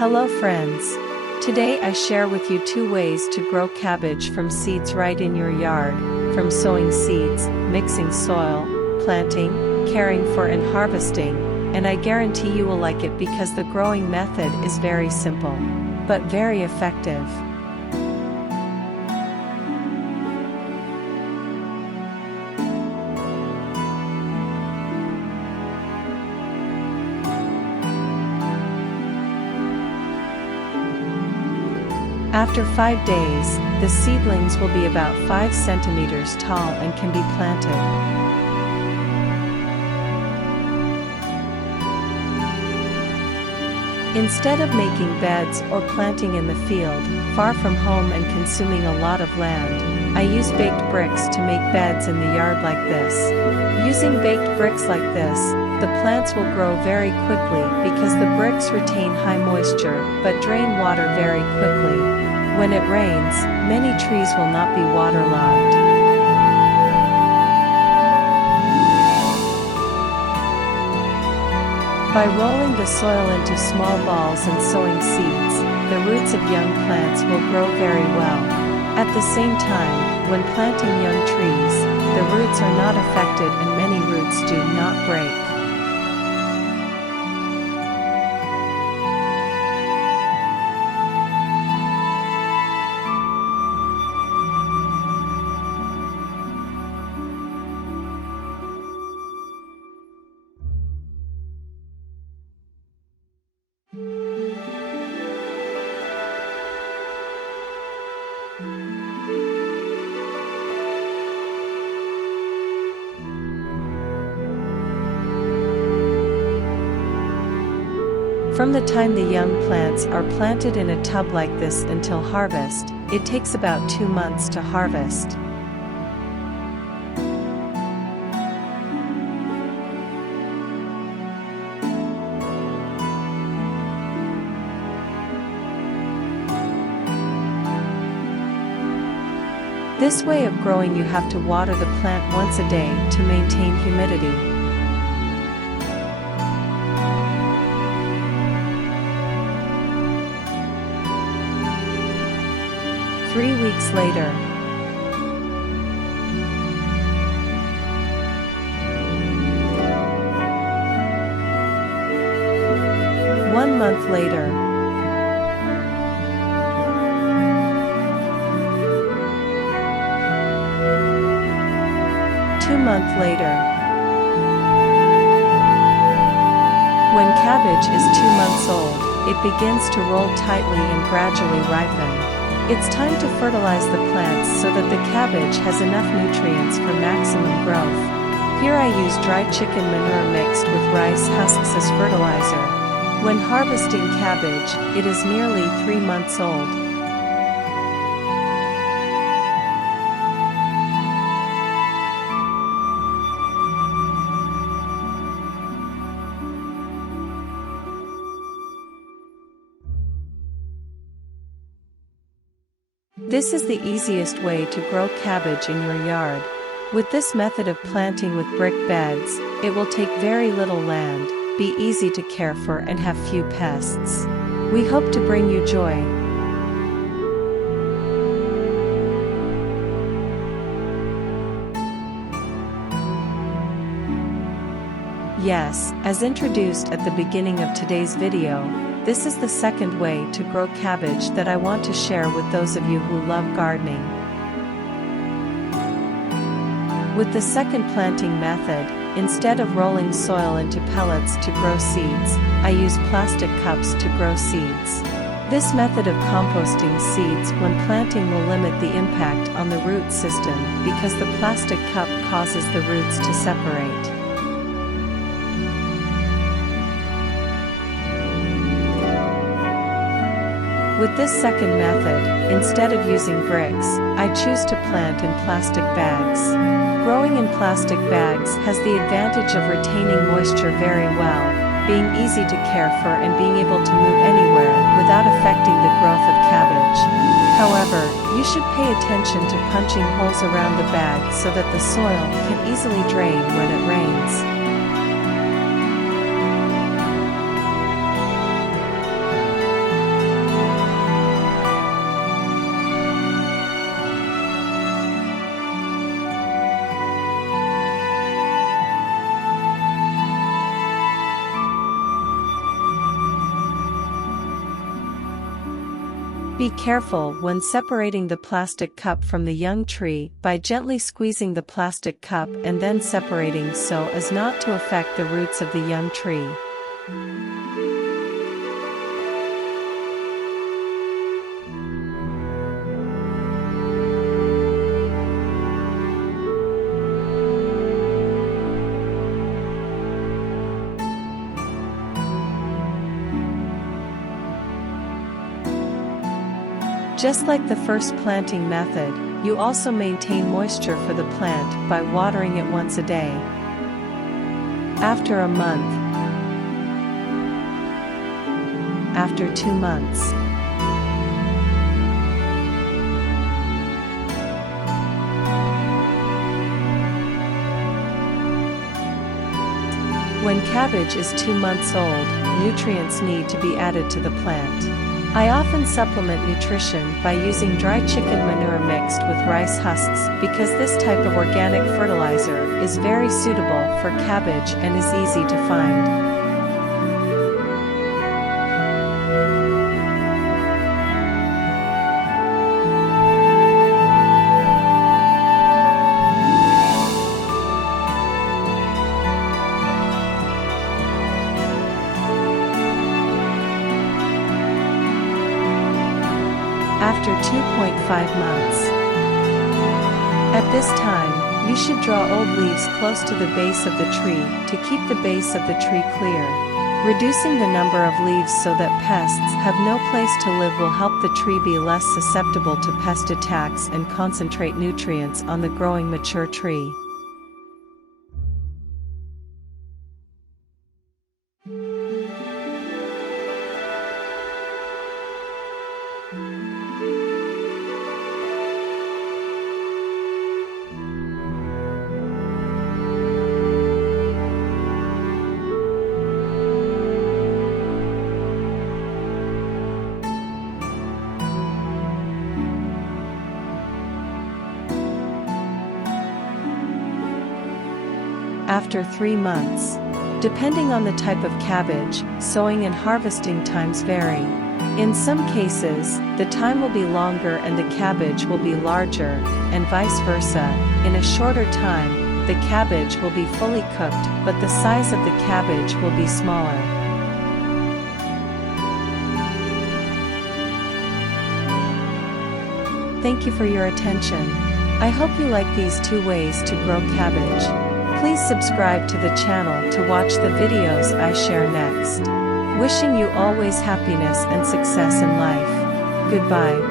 Hello friends. Today I share with you 2 ways to grow cabbage from seeds right in your yard, from sowing seeds, mixing soil, planting, caring for and harvesting, and I guarantee you will like it because the growing method is very simple, but very effective. After 5 days, the seedlings will be about 5 centimeters tall and can be planted. Instead of making beds or planting in the field, far from home and consuming a lot of land, I use baked bricks to make beds in the yard like this. Using baked bricks like this, the plants will grow very quickly because the bricks retain high moisture but drain water very quickly. When it rains, many trees will not be waterlogged. By rolling the soil into small balls and sowing seeds, the roots of young plants will grow very well. At the same time, when planting young trees, the roots are not affected and many roots do not break. From the time the young plants are planted in a tub like this until harvest, it takes about 2 months to harvest. This way of growing, you have to water the plant once a day to maintain humidity. Three weeks later. 1 month later. 2 months later. When cabbage is 2 months old, it begins to roll tightly and gradually ripen. It's time to fertilize the plants so that the cabbage has enough nutrients for maximum growth. Here I use dry chicken manure mixed with rice husks as fertilizer. When harvesting cabbage, it is nearly 3 months old. This is the easiest way to grow cabbage in your yard. With this method of planting with brick beds, it will take very little land, be easy to care for and have few pests. We hope to bring you joy. Yes, as introduced at the beginning of today's video, this is the second way to grow cabbage that I want to share with those of you who love gardening. With the second planting method, instead of rolling soil into pellets to grow seeds, I use plastic cups to grow seeds. This method of composting seeds when planting will limit the impact on the root system because the plastic cup causes the roots to separate. With this second method, instead of using bricks, I choose to plant in plastic bags. Growing in plastic bags has the advantage of retaining moisture very well, being easy to care for and being able to move anywhere without affecting the growth of cabbage. However, you should pay attention to punching holes around the bag so that the soil can easily drain when it rains. Be careful when separating the plastic cup from the young tree by gently squeezing the plastic cup and then separating so as not to affect the roots of the young tree. Just like the first planting method, you also maintain moisture for the plant by watering it once a day. After a month, after 2 months, when cabbage is 2 months old, nutrients need to be added to the plant. I often supplement nutrition by using dry chicken manure mixed with rice husks because this type of organic fertilizer is very suitable for cabbage and is easy to find. After 2.5 months. At this time, you should draw old leaves close to the base of the tree to keep the base of the tree clear. Reducing the number of leaves so that pests have no place to live will help the tree be less susceptible to pest attacks and concentrate nutrients on the growing mature tree. After 3 months. Depending on the type of cabbage, sowing and harvesting times vary. In some cases, the time will be longer and the cabbage will be larger, and vice versa. In a shorter time, the cabbage will be fully cooked, but the size of the cabbage will be smaller. Thank you for your attention. I hope you like these 2 ways to grow cabbage. Please subscribe to the channel to watch the videos I share next. Wishing you always happiness and success in life. Goodbye.